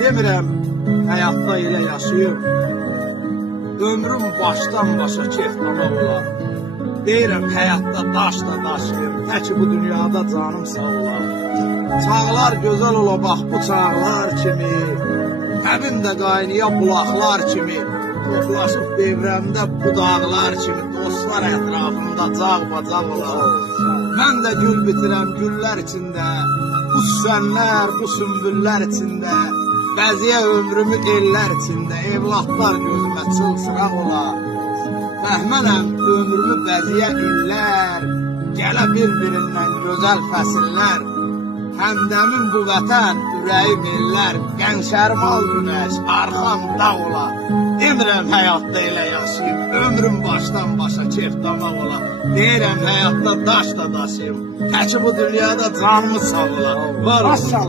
demirəm, həyatda elə yaşayım. Ömrüm başdan başa keflamaq olar. Deyirəm, həyatda daşla daşıyım, təki bu dünyada canım sağ olar. Çağlar gözəl ola, bax bu çağlar kimi, təbində qaynaya bulaqlar kimi, toplaşıb devrəmdə budaqlar kimi, dostlar ətrafında cağ-bacaq olar. Mən də gül bitirəm güllər içində, bu süsənlər, bu sümbüllər içində, bəziyə ömrümü ellər içində, evlatlar gözümə çılçıraq olar. Məhmənəm ömrümü bəziyə illər, gələ bir-birindən gözəl fəsillər, həmdəmin bu vətən, ürəyim ellər, qənşərmal günəş, arxam dağ olar. Demirəm, həyatda elə yaşayım, ömrüm başdan başa keflamaq olar. Deyirəm, həyatda daşla daşıyım, təki bu dünyada canımı sağ olar. Var olsun.